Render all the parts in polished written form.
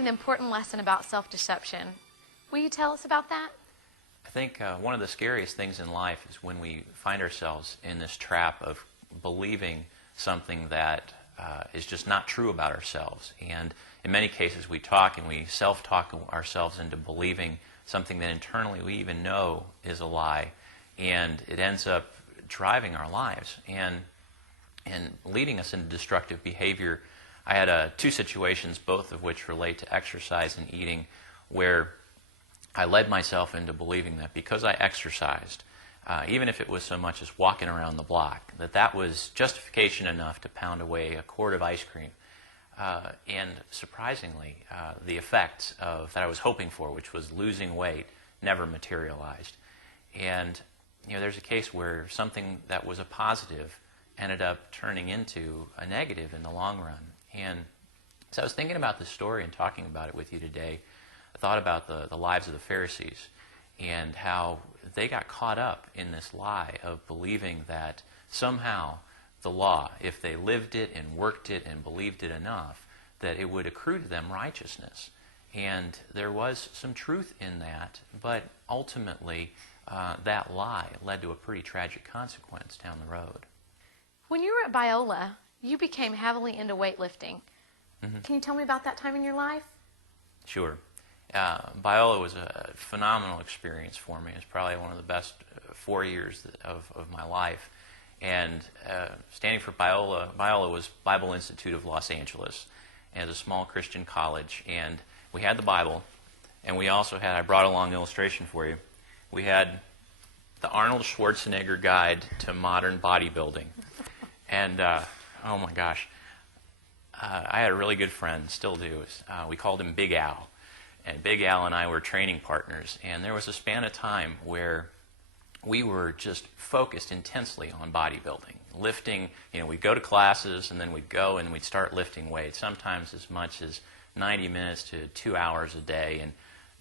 an important lesson about self-deception. Will you tell us about that? I think one of the scariest things in life is when we find ourselves in this trap of believing something that is just not true about ourselves. And in many cases we talk and we self-talk ourselves into believing something that internally we even know is a lie. And it ends up driving our lives and leading us into destructive behavior. I had two situations, both of which relate to exercise and eating, where I led myself into believing that because I exercised, even if it was so much as walking around the block, that was justification enough to pound away a quart of ice cream. And surprisingly, the effects that I was hoping for, which was losing weight, never materialized. And there's a case where something that was a positive ended up turning into a negative in the long run. And so I was thinking about this story and talking about it with you today. I thought about the lives of the Pharisees and how they got caught up in this lie of believing that somehow the law, if they lived it and worked it and believed it enough, that it would accrue to them righteousness. And there was some truth in that, but ultimately that lie led to a pretty tragic consequence down the road. When you were at Biola, you became heavily into weightlifting. Mm-hmm. Can you tell me about that time in your life? Sure. Biola was a phenomenal experience for me. It was probably one of the best 4 years of my life. And standing for Biola was Bible Institute of Los Angeles as a small Christian college. And we had the Bible, and we also had, I brought along an illustration for you, we had the Arnold Schwarzenegger Guide to Modern Bodybuilding. And, oh my gosh, I had a really good friend, still do. We called him Big Al. And Big Al and I were training partners. And there was a span of time where we were just focused intensely on bodybuilding. Lifting, we'd go to classes and then we'd go and we'd start lifting weights, sometimes as much as 90 minutes to 2 hours a day.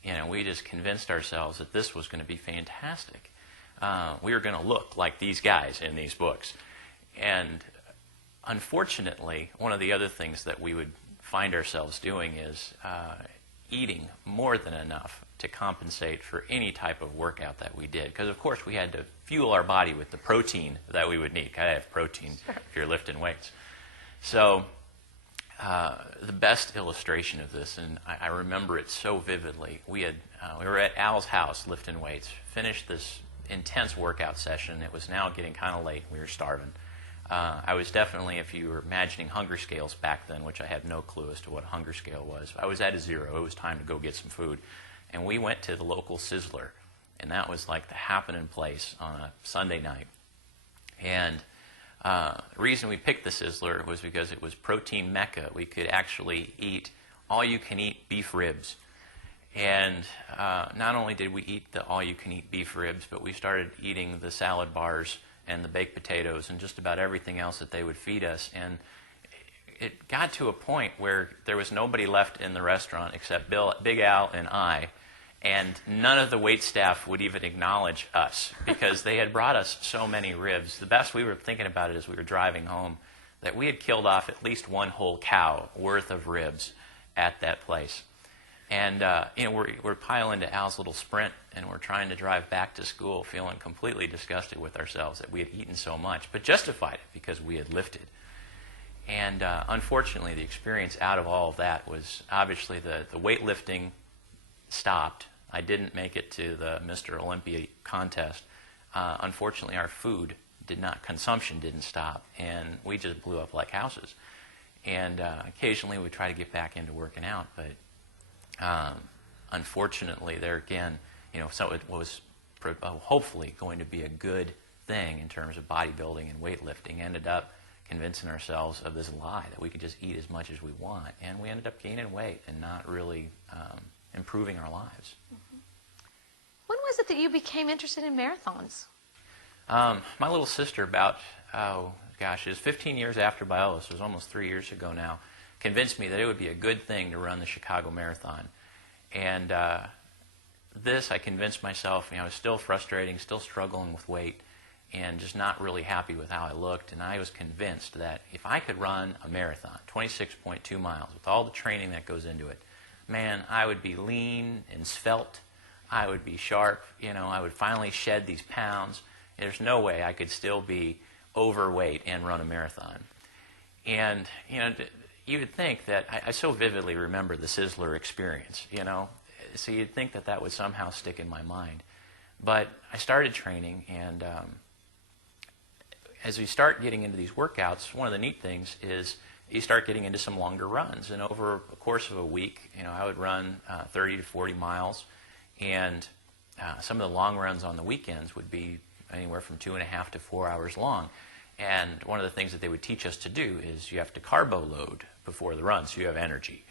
And we just convinced ourselves that this was going to be fantastic. We were going to look like these guys in these books. And unfortunately, one of the other things that we would find ourselves doing is eating more than enough to compensate for any type of workout that we did. Because, of course, we had to fuel our body with the protein that we would need. Got to have protein if you're lifting weights. So the best illustration of this, and I remember it so vividly, we were at Al's house lifting weights, finished this intense workout session. It was now getting kind of late. We were starving. I was definitely, if you were imagining hunger scales back then, which I had no clue as to what a hunger scale was, I was at a 0. It was time to go get some food. And we went to the local Sizzler, and that was like the happening place on a Sunday night. And the reason we picked the Sizzler was because it was protein mecca. We could actually eat all-you-can-eat beef ribs. And not only did we eat the all-you-can-eat beef ribs, but we started eating the salad bars and the baked potatoes and just about everything else that they would feed us. And it got to a point where there was nobody left in the restaurant except Big Al and I, and none of the wait staff would even acknowledge us because they had brought us so many ribs. The best we were thinking about it as we were driving home, that we had killed off at least one whole cow worth of ribs at that place. And we're piling to Al's little Sprint, and we're trying to drive back to school feeling completely disgusted with ourselves that we had eaten so much, but justified it because we had lifted. And unfortunately, the experience out of all of that was obviously the weightlifting stopped. I didn't make it to the Mr. Olympia contest. Unfortunately, our consumption didn't stop, and we just blew up like houses. And occasionally we try to get back into working out, but unfortunately, there again, so it was hopefully going to be a good thing in terms of bodybuilding and weightlifting. Ended up convincing ourselves of this lie that we could just eat as much as we want, and we ended up gaining weight and not really improving our lives. Mm-hmm. When was it that you became interested in marathons? My little sister, it was 15 years after Biola, so it was almost 3 years ago now, convinced me that it would be a good thing to run the Chicago Marathon. And I convinced myself, I was still frustrating, still struggling with weight, and just not really happy with how I looked. And I was convinced that if I could run a marathon, 26.2 miles, with all the training that goes into it, man, I would be lean and svelte. I would be sharp. I would finally shed these pounds. There's no way I could still be overweight and run a marathon. And, you would think that, I so vividly remember the Sizzler experience, so you'd think that that would somehow stick in my mind. But I started training, and as we start getting into these workouts, one of the neat things is you start getting into some longer runs. And over the course of a week, I would run 30 to 40 miles, and some of the long runs on the weekends would be anywhere from 2.5 to 4 hours long. And one of the things that they would teach us to do is you have to carbo load before the run so you have energy.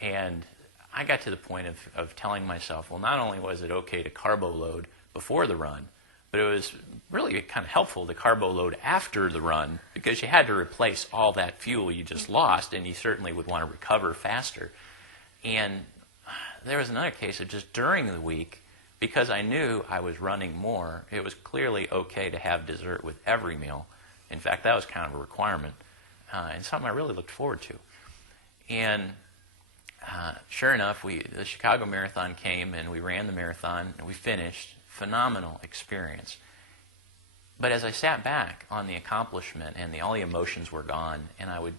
And I got to the point of telling myself, well, not only was it okay to carbo load before the run, but it was really kind of helpful to carbo load after the run, because you had to replace all that fuel you just lost, and you certainly would want to recover faster. And there was another case of just during the week, because I knew I was running more, it was clearly okay to have dessert with every meal. In fact, that was kind of a requirement, and something I really looked forward to. And sure enough, the Chicago Marathon came, and we ran the marathon, and we finished. Phenomenal experience. But as I sat back on the accomplishment, and all the emotions were gone, and I would,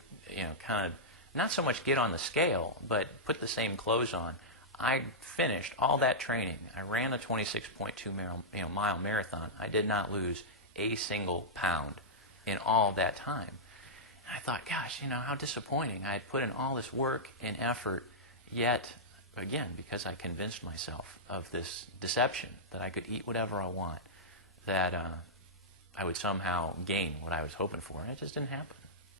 kind of not so much get on the scale, but put the same clothes on, I finished all that training. I ran a 26.2 mile marathon. I did not lose a single pound in all that time. And I thought, gosh, how disappointing. I had put in all this work and effort, yet, again, because I convinced myself of this deception that I could eat whatever I want, that I would somehow gain what I was hoping for, and it just didn't happen.